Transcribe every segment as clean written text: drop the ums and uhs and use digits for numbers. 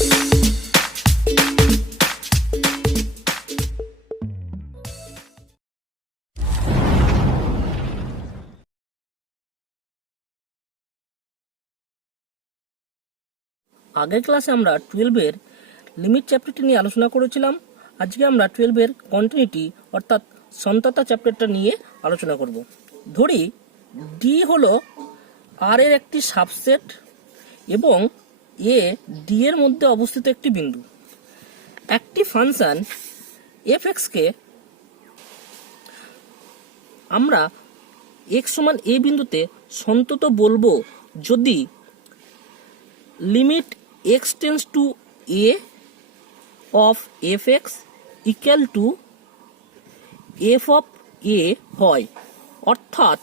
আগের ক্লাসে আমরা 12-এর লিমিট চ্যাপ্টারটি নিয়ে আলোচনা করেছিলাম। আজকে আমরা 12-এর কন্টিনিউটি অর্থাৎ সন্ততা চ্যাপ্টারটা নিয়ে আলোচনা করব। ধরি ডি হলো আর এর একটি সাবসেট এবং এ ডি এর মধ্যে অবস্থিত একটি বিন্দু। একটি ফাংশন এফ এক্সকে আমরা এক্স সমান এ বিন্দুতে সন্তত বলবো যদি limit x tends to a of fx equal to f of a হয়, অর্থাৎ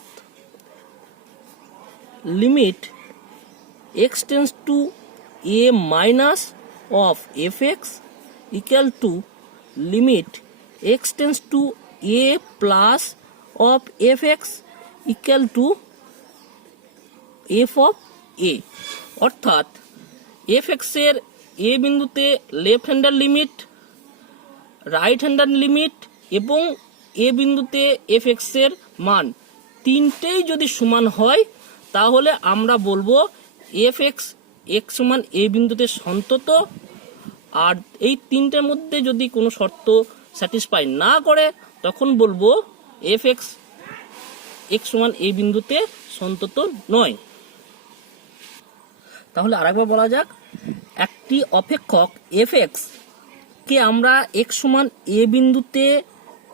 limit x tends to a minus of fx equal to limit x tends to a plus of fx equal to f of a, অর্থাৎ fx এর a বিন্দুতে left hander limit, right hander limit এবং a বিন্দুতে fx এর মান তিনটেই যদি সমান হয় তাহলে আমরা বলবো fx x সমান a বিন্দুতে সন্তত। আর এই তিনটের মধ্যে যদি কোনো শর্ত স্যাটিসফাই না করে তখন বলবো fx x সমান a বিন্দুতে সন্তত নয়। তাহলে আরেকবার বলা যাক, একটি অপেক্ষক fx কে আমরা x সমান a বিন্দুতে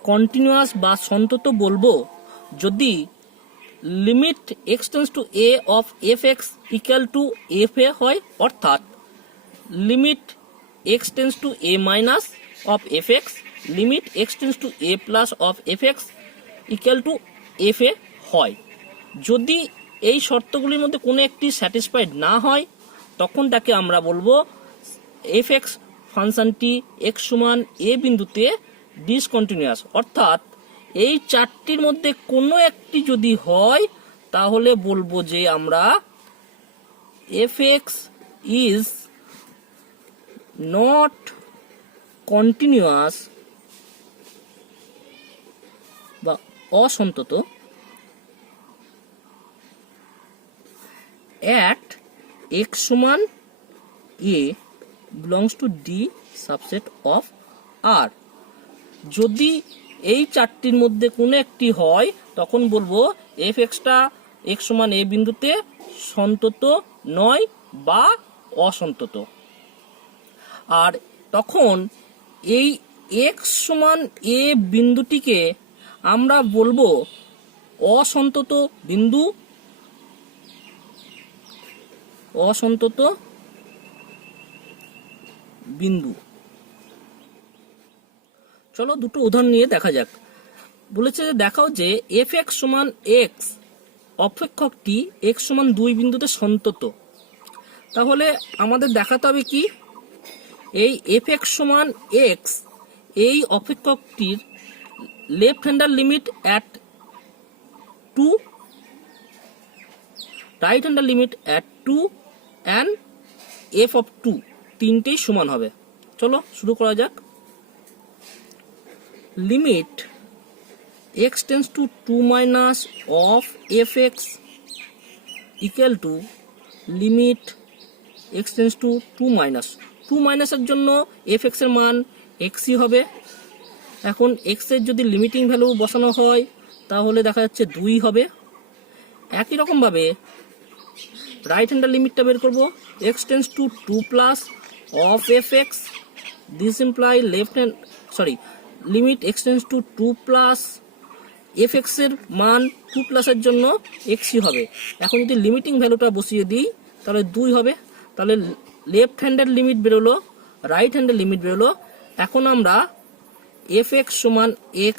কন্টিনিউয়াস বা সন্তত বলবো যদি limit x tends to a of fx equal to fa হয়, অর্থাৎ limit x tends to a minus of fx limit x tends to a plus of fx equal to fa হয়। যদি এই শর্তগুলির মধ্যে কোনো একটি স্যাটিসফাইড না হয় তখন তাকে আমরা বলবো fx ফাংশনটি x সমান a বিন্দুতে ডিসকন্টিনিউয়াস, অর্থাৎ এই চারটির মধ্যে কোনো একটি যদি হয় তাহলে বলবো যে আমরা fx ইজ নট কন্টিনিউয়াস বা অসন্তত at x সমান a belongs to d subset of r। যদি এই চারটির মধ্যে কোনো একটি হয় তখন বলবো fxটা x সমান a বিন্দুতে সন্তত নয় বা অসন্তত। আর তখন এই x সমান a বিন্দুটিকে আমরা বলবো অসন্তত বিন্দু, অসন্তত বিন্দু। চলো দুটো উদাহরণ নিয়ে দেখা যাক। বলেছে যে দেখাও যে fx সমান x অপেক্ষকটি x সমান 2 বিন্দুতে সন্তত। তাহলে আমাদের দেখাতে হবে কি, এই fx সমান x এই অপেক্ষকটির left hander limit at 2, right hander limit at 2 and f of 2 তিনটেই সমান হবে। চলো শুরু করা যাক। Limit x tends to 2 minus of fx equal to limit x tends to 2 minus, 2 মাইনাসের জন্য fx এর মান xই হবে। এখন x এর যদি লিমিটিং ভ্যালু বসানো হয় তাহলে দেখা যাচ্ছে 2 হবে। একই রকমভাবে রাইট হ্যান্ডার লিমিটটা বের করব, x tends to 2 plus of fx, this imply left hand limit x tends to 2 plus fx এর মান 2 প্লাসের জন্য xই হবে। এখন যদি লিমিটিং ভ্যালুটা বসিয়ে দিই তাহলে 2 হবে। তাহলে লেফট হ্যান্ডের লিমিট বেরোলো, রাইট হ্যান্ডের লিমিট বেরোলো। এখন আমরা fx সমান x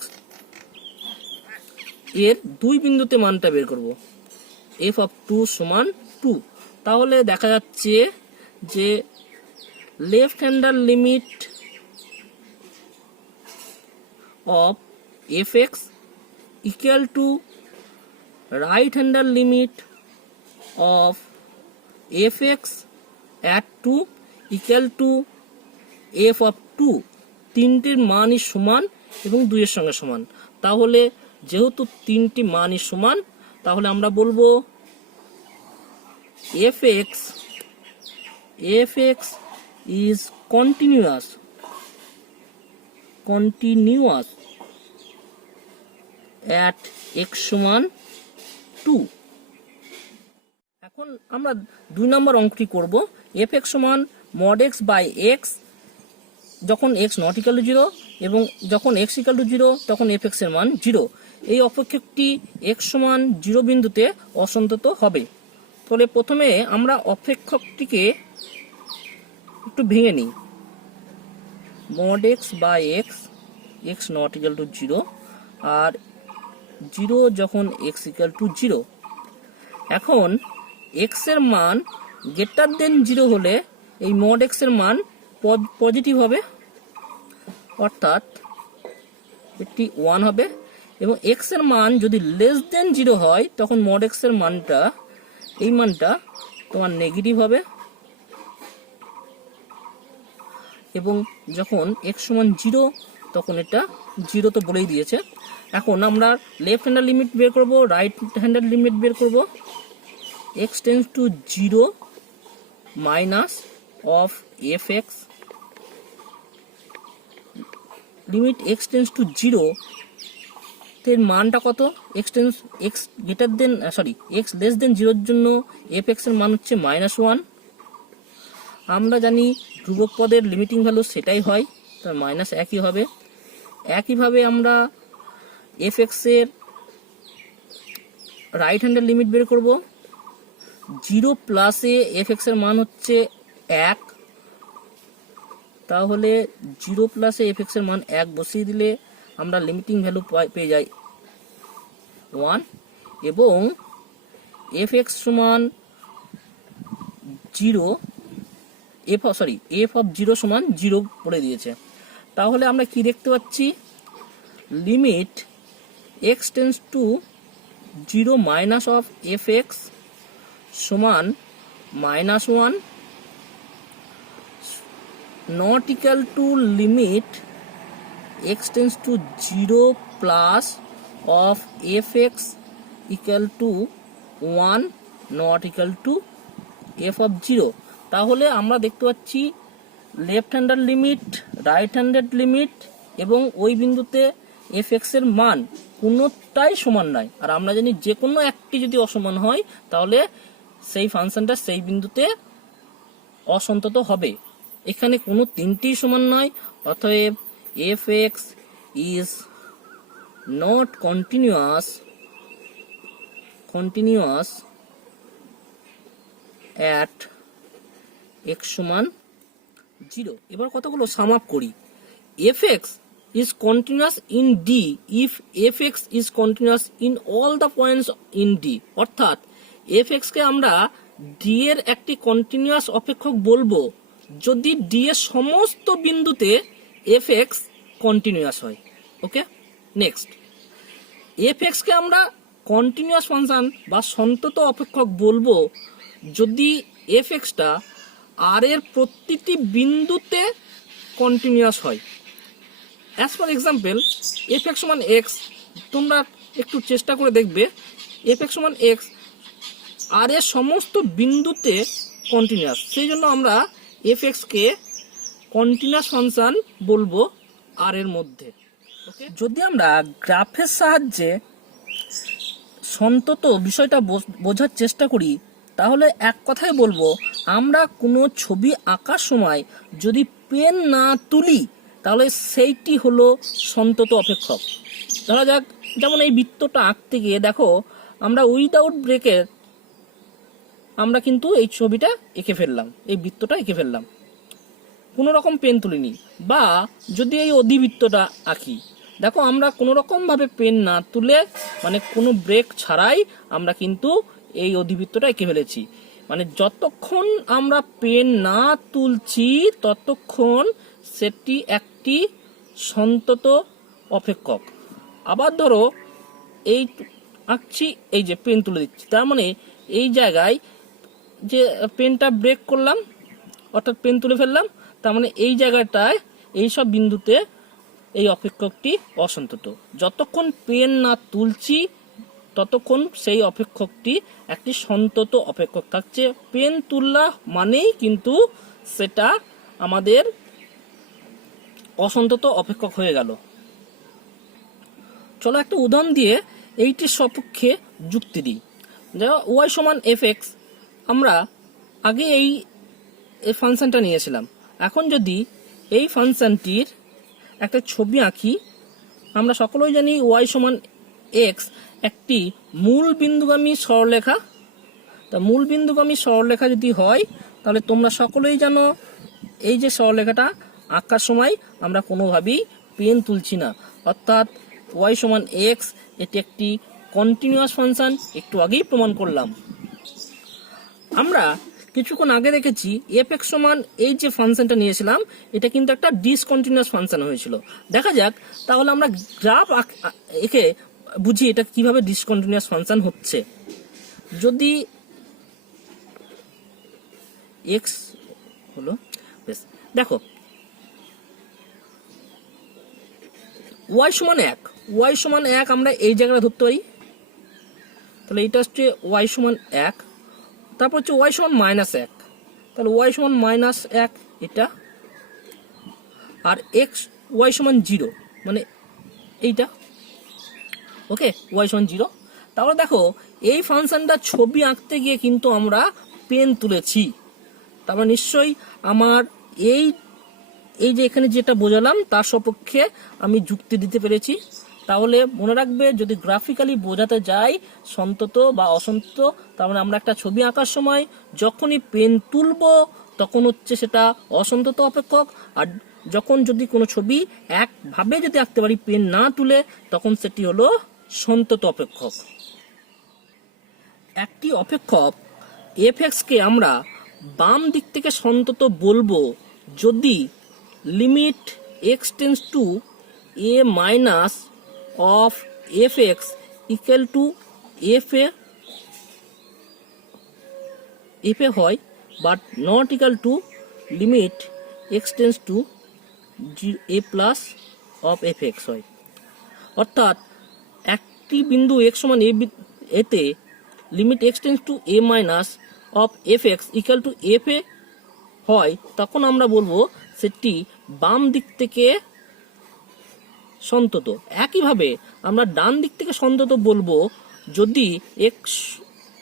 এর 2 বিন্দুতে মানটা বের করব, f of 2 সমান 2। তাহলে দেখা যাচ্ছে যে left hander limit of fx equal to right hander limit of fx at 2 equal to F of 2, তিনটির মানই সমান এবং 2 এর সঙ্গে সমান। তাহলে যেহেতু তিনটি মানই সমান, তাহলে আমরা বলবো fx is continuous at x সমান 2। এখন আমরা 2 নম্বর অঙ্কটি করব। fx সমান mod x বাই x যখন x নট ইকুয়াল টু 0 এবং যখন x ইকুয়াল টু 0 তখন fx এর মান 0। এই অপেক্ষকটি x সমান 0 বিন্দুতে অসন্তত হবে। তাহলে প্রথমে আমরা অপেক্ষকটিকে একটু ভেঙে নিই। mod x by x not equal to 0 আর 0 যখন x ইকুয়াল টু 0। এখন x এর মান গ্রেটার দেন 0 হলে এই mod x এর মান পজিটিভ হবে, অর্থাৎ এটি 1 হবে, এবং x এর মান যদি লেস দেন 0 হয় তখন mod x এর মানটা তোমার নেগেটিভ হবে, এবং যখন x সমান 0 তখন এটা 0 তো বলেই দিয়েছে। এখন আমরা লেফট হ্যান্ডের লিমিট বের করব, রাইট হ্যান্ডের লিমিট বের করব। x tends to 0 minus of fx, limit x tends to 0 এর মানটা কত? x greater than x less than 0 এর জন্য fx এর মান হচ্ছে -1। আমরা জানি ধ্রুবক পদের লিমিটিং ভ্যালু সেটাই হয়, তার মাইনাস একই হবে। একইভাবে আমরা fx এর রাইট হ্যান্ডের লিমিট বের করব। 0 প্লাসে fx এর মান হচ্ছে 1, তাহলে 0 প্লাসে fx এর মান 1 বসিয়ে দিলে আমরা লিমিটিং ভ্যালু পেয়ে যাই 1, এবং fx সমান 0 f অফ 0 সমান 0 বলে দিয়েছে। তাহলে আমরা কি দেখতে পাচ্ছি? Limit x tends to 0 minus of fx সমান -1 not equal to limit x tends to 0 plus of fx equal to 1 not equal two f of 0। তাহলে আমরা দেখতে পাচ্ছি লেফট হ্যান্ডের লিমিট, রাইট হ্যান্ডের লিমিট এবং ওই বিন্দুতে fx এর মান কোনোটাই সমান নয়। আর আমরা জানি যে কোনো একটি যদি অসমান হয় তাহলে সেই ফাংশনটা সেই বিন্দুতে অসন্তত হবে। এখানে কোনো তিনটি সমান নয়, অতএব fx is not continuous at x সমান 0। এবার কতগুলো সাম আপ করি। fx is continuous in D if fx is continuous in all the points in D, অর্থাৎ fx কে আমরা D এর একটি কন্টিনিউয়াস অপেক্ষক বলবো যদি D এর সমস্ত বিন্দুতে fx কন্টিনিউয়াস হয়। ওকে, নেক্সট, fx কে আমরা কন্টিনিউয়াস ফাংশন বা সন্তত অপেক্ষক বলবো যদি fx টা r এর প্রতিটি বিন্দুতে কন্টিনিউয়াস হয়। অ্যাজ ফর এক্সাম্পল fx সমান x, তোমরা একটু চেষ্টা করে দেখবে fx সমান x আর এর সমস্ত বিন্দুতে কন্টিনিউয়াস, সেই জন্য আমরা fx কে কন্টিনিউয়াস ফাংশন বলবো আর এর মধ্যে। ওকে, যদি আমরা গ্রাফের সাহায্যে সন্তত বিষয়টা বোঝার চেষ্টা করি তাহলে এক কথাই বলবো, আমরা কোনো ছবি আঁকার সময় যদি পেন না তুলি তাহলে সেইটি হলো সন্তত অপেক্ষক। ধরা যাক, যেমন এই বৃত্তটা আঁকতে গিয়ে দেখো আমরা উইদাউট ব্রেকের আমরা কিন্তু এই ছবিটা এঁকে ফেললাম, এই বৃত্তটা এঁকে ফেললাম, কোনো রকম পেন তুলিনি। বা যদি এই অধিবৃত্তটা আঁকি, দেখো আমরা কোনো রকমভাবে পেন না তুলে মানে কোনো ব্রেক ছাড়াই আমরা কিন্তু এই অধিবৃত্তটা এঁকে ফেলেছি। মানে যতক্ষণ আমরা পেন না তুলছি ততক্ষণ সেটি একটি সন্তত অপেক্ষক। আবার ধরো এই আঁকছি, এই যে পেন তুলে দিচ্ছি, তার মানে এই জায়গায় যে পেনটা ব্রেক করলাম, অর্থাৎ পেন তুলে ফেললাম, তার মানে এই জায়গাটায় এই সব বিন্দুতে এই অপেক্ষকটি অসন্তত। যতক্ষণ পেন না তুলছি ততক্ষণ সেই অপেক্ষকটি একটি সন্তত অপেক্ষক থাকছে। পেন তুললা মানেই কিন্তু সেটা আমাদের অসন্তত অপেক্ষক হয়ে গেল। চলো একটা উদাহরণ দিয়ে এইটির সপক্ষে যুক্তি দিই। যেমন ওয়াই সমান এফ এক্স, আমরা আগে এই ফাংশনটা নিয়েছিলাম। এখন যদি এই ফাংশনটির একটা ছবি আঁকি, আমরা সকলেই জানি ওয়াই সমান এক্স একটি মূল বিন্দুগামী সরলরেখা। তা মূল বিন্দুগামী সরলরেখা যদি হয় তাহলে তোমরা সকলেই জানো এই যে সরলরেখাটা আঁকার সময় আমরা কোনোভাবেই পেন তুলছি না, অর্থাৎ ওয়াই সমান এক্স এটি একটি কন্টিনিউয়াস ফাংশন, একটু আগেই প্রমাণ করলাম। আমরা কিছুক্ষণ আগে দেখেছি এফ এক্স সমান এই যে ফাংশনটা নিয়েছিলাম এটা কিন্তু একটা ডিসকন্টিনিউয়াস ফাংশন হয়েছিল। দেখা যাক তাহলে আমরা গ্রাফ একে বুঝি এটা কিভাবে ডিসকন্টিনিউয়াস ফাংশন হচ্ছে। যদি এক্স হলো, বেশ দেখো ওয়াই সমান 1, ওয়াই সমান 1 আমরা এই জায়গাটা ধরতে পারি, তাহলে এটা হচ্ছে ওয়াই সমান 1, তারপর হচ্ছে ওয়াই সমান -1, তাহলে ওয়াই সমান -1 এটা, আর এক্স ওয়াই সমান 0 মানে এইটা, ওকে ওয়াই সমান 0। তারপর দেখো এই ফাংশনটা ছবি আঁকতে গিয়ে কিন্তু আমরা পেন তুলেছি, তারপর নিশ্চয়ই আমার এই যে এখানে যেটা বোঝালাম তার সপক্ষে আমি যুক্তি দিতে পেরেছি। তাহলে মনে রাখবে যদি গ্রাফিক্যালি বোঝাতে যাই সন্তত বা অসন্তত, তার মানে আমরা একটা ছবি আঁকার সময় যখনই পেন তুলবো তখন হচ্ছে সেটা অসন্তত অপেক্ষক, আর যখন যদি কোনো ছবি একভাবে যদি আঁকতে পারি পেন না তুলে তখন সেটি হলো সন্তত অপেক্ষক। একটি অপেক্ষক এফ এক্সকে আমরা বাম দিক থেকে সন্তত বলবো যদি limit x tends to a minus of f x equal to f a হয়, but not equal to limit x tends to a plus of f x হয়। অর্থাৎ একটি বিন্দু এক্স সমান এতে limit x tends to a minus of f x equal to f a হয়, তখন আমরা বলবো সেটি বাম দিক থেকে সন্তত। একইভাবে আমরা ডান দিক থেকে সন্তত বলবো যদি x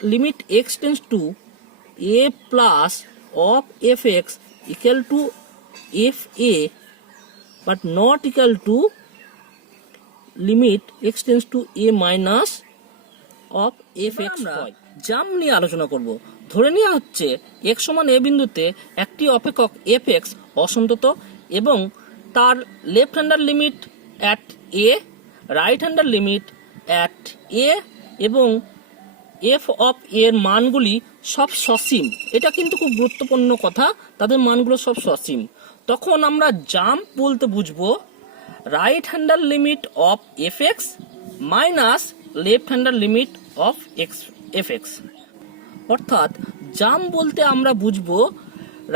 limit x tends to a plus of f x equal to f A but not equal to limit x tends to a minus of f x হয়। জাম্প নিয়ে আলোচনা করব। ধরে নেওয়া হচ্ছে এক্স সমান এ বিন্দুতে একটি অপেক্ষক এফ এক্স অসন্তত এবং তার left hander limit at a, right hander limit at a এবং এফ অফ এর মানগুলি সব সসীম। এটা কিন্তু খুব গুরুত্বপূর্ণ কথা, তাদের মানগুলো সব সসীম। তখন আমরা জাম্প বলতে বুঝবো right hander limit of f x minus left hander limit of f x. অর্থাৎ জাম্প বলতে আমরা বুঝবো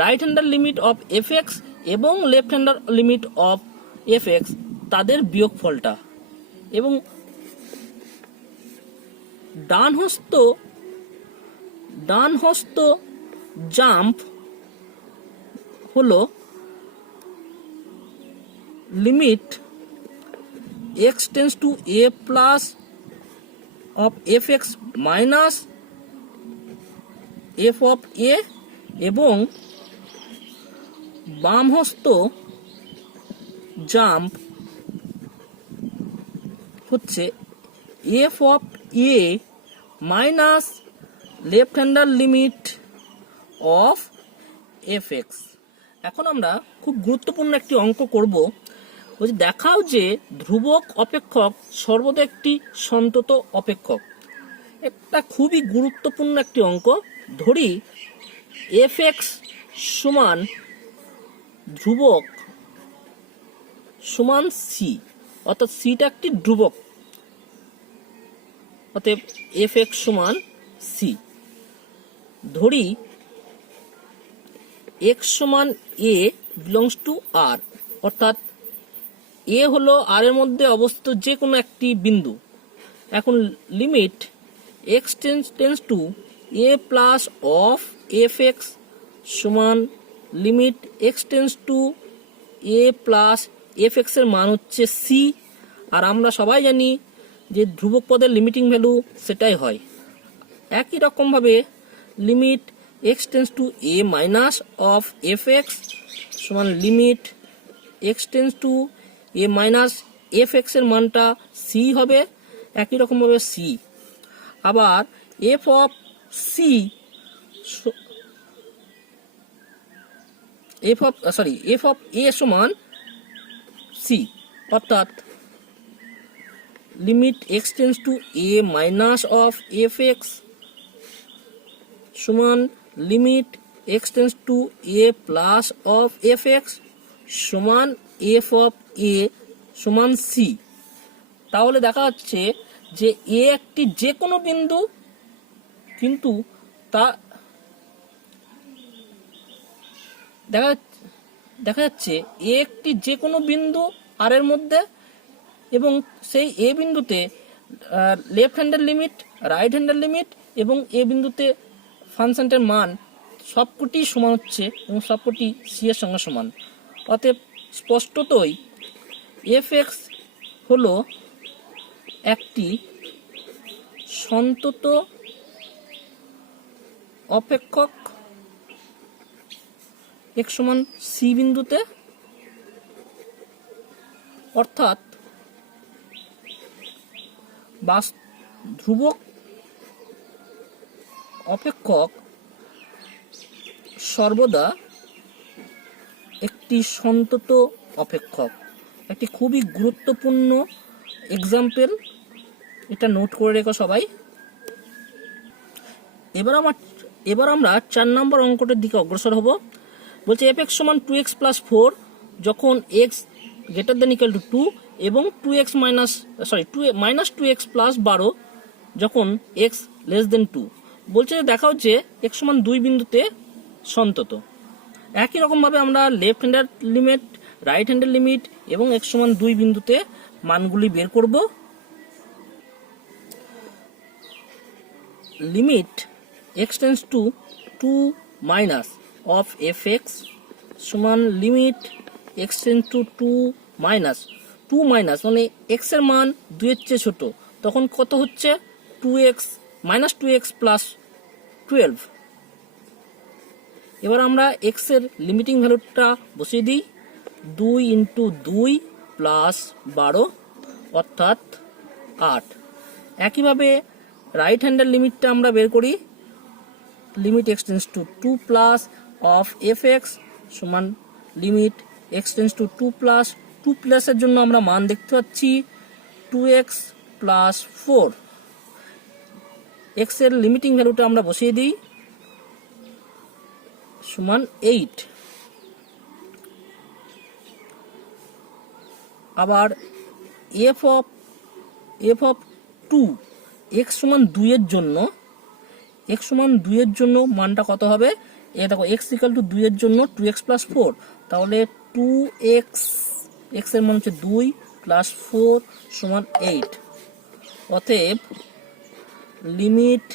right hander limit of f x এবং left hander limit of f x তাদের বিয়োগফলটা, এবং ডান হস্ত জাম্প হলো limit x tends to a plus of f x minus f of a, এবং বাম হস্ত জাম্প হচ্ছে f of a minus left hander limit of f x. এখন আমরা খুব গুরুত্বপূর্ণ একটি অঙ্ক করব। বলছি দেখাও যে ধ্রুবক অপেক্ষক সর্বদা একটি সন্তত অপেক্ষক। একটা খুবই গুরুত্বপূর্ণ একটি অঙ্ক। ধরি এফ এক্স সমান ধ্রুবক সমান সি, অর্থাৎ সিটা একটি ধ্রুবক, অতএব এফ এক্স সমান সি। ধরি x সমান a বিলংস টু r, অর্থাৎ a হলো r এর মধ্যে অবস্থিত যে কোনো একটি বিন্দু। এখন limit x tends to a plus of fx সমান limit x tends to a plus fx এর মান হচ্ছে c। আর আমরা সবাই জানি যে ধ্রুবক পদের লিমিটিং ভ্যালু সেটাই হয়। একই রকমভাবে limit x tends to a minus of fx সমান limit x tends to a minus fx এর মানটা c হবে, একই রকমভাবে c। আবার f অফ a সমান c, অর্থাৎ limit x tends to a minus of fx সমান limit x tends to a plus of fx সমান f অফ a সমান c। তাহলে দেখা যাচ্ছে যে a একটি যে কোনো বিন্দু, কিন্তু তা দেখা যাচ্ছে a একটি যে কোনো বিন্দু আর এর মধ্যে, এবং সেই a বিন্দুতে লেফট হ্যান্ডের লিমিট, রাইট হ্যান্ডের লিমিট এবং a বিন্দুতে ফাংশনটার মান সবকটি সমান হচ্ছে এবং সবকটি c এর সঙ্গে সমান। অতএব স্পষ্টতই fx হলো একটি সন্তত অপেক্ষক x সমান c বিন্দুতে, অর্থাৎ ধ্রুবক অপেক্ষক সর্বদা একটি সন্তত অপেক্ষক। একটি খুবই গুরুত্বপূর্ণ এক্সাম্পল, এটা নোট করে রেখো সবাই। এবার আমরা 4 নম্বর অঙ্কটার দিকে অগ্রসর হব। বলছে fx সমান 2x প্লাস 4 যখন x greater than equal to 2 এবং 2x মাইনাস 2x প্লাস 12 যখন x লেস দেন 2। বলছে দেখাও যে x সমান 2 বিন্দুতে সন্তত। একই রকমভাবে আমরা লেফট হ্যান্ডের লিমিট, রাইট হ্যান্ডের লিমিট এবং x সমান 2 বিন্দুতে মানগুলি বের করব। Limit x tends to 2 minus of fx সমান limit x tends to 2 minus মানে x এর মান 2 এর চেয়ে ছোট, তখন কত হচ্ছে 2x মাইনাস 2x প্লাস 12। এবার আমরা x এর লিমিটিং ভ্যালুটা বসিয়ে দিই, 2 ইন্টু 2 প্লাস 12 অর্থাৎ 8। একইভাবে রাইট হ্যান্ডের লিমিটটা আমরা বের করি, limit x tends to 2 plus of fx সমান limit x tends to 2 plus 2 প্লাসের জন্য আমরা মান দেখতে পাচ্ছি 2x প্লাস 4। x এর লিমিটিং ভ্যালুটা আমরা বসিয়ে দিই সমান 8। আবার f অফ 2 x সমান 2 এর জন্য মানটা কত হবে? এ দেখো x ইকুয়াল টু 2 এর জন্য 2x প্লাস 4, তাহলে 2x x এর মান হচ্ছে 2 প্লাস 4 সমান 8। অতএব limit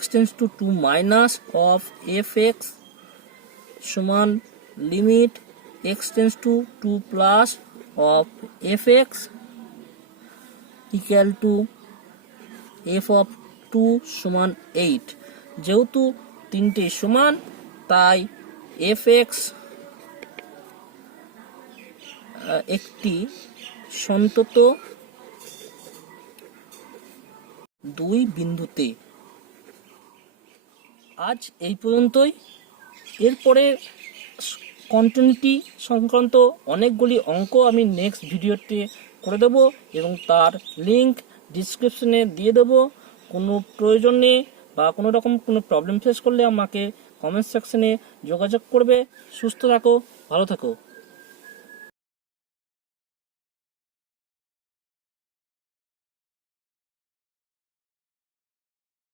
x tends to 2 minus of fx সমান limit x tends to 2 plus of fx equal to f of 2 সমান 8। যেহেতু তিনটে সমান তাই fx একটি সন্তত 2 বিন্দুতে। আজ এই পর্যন্তই। এরপরে কন্টিনিউটি সংক্রান্ত অনেকগুলি অঙ্ক আমি নেক্সট ভিডিওতে করে দেব এবং তার লিংক ডিসক্রিপশনে দিয়ে দেব। কোনো প্রয়োজনে বা কোনো রকম কোনো প্রবলেম ফেস করলে আমাকে কমেন্ট সেকশনে যোগাযোগ করবে। সুস্থ থাকো, ভালো থাকো।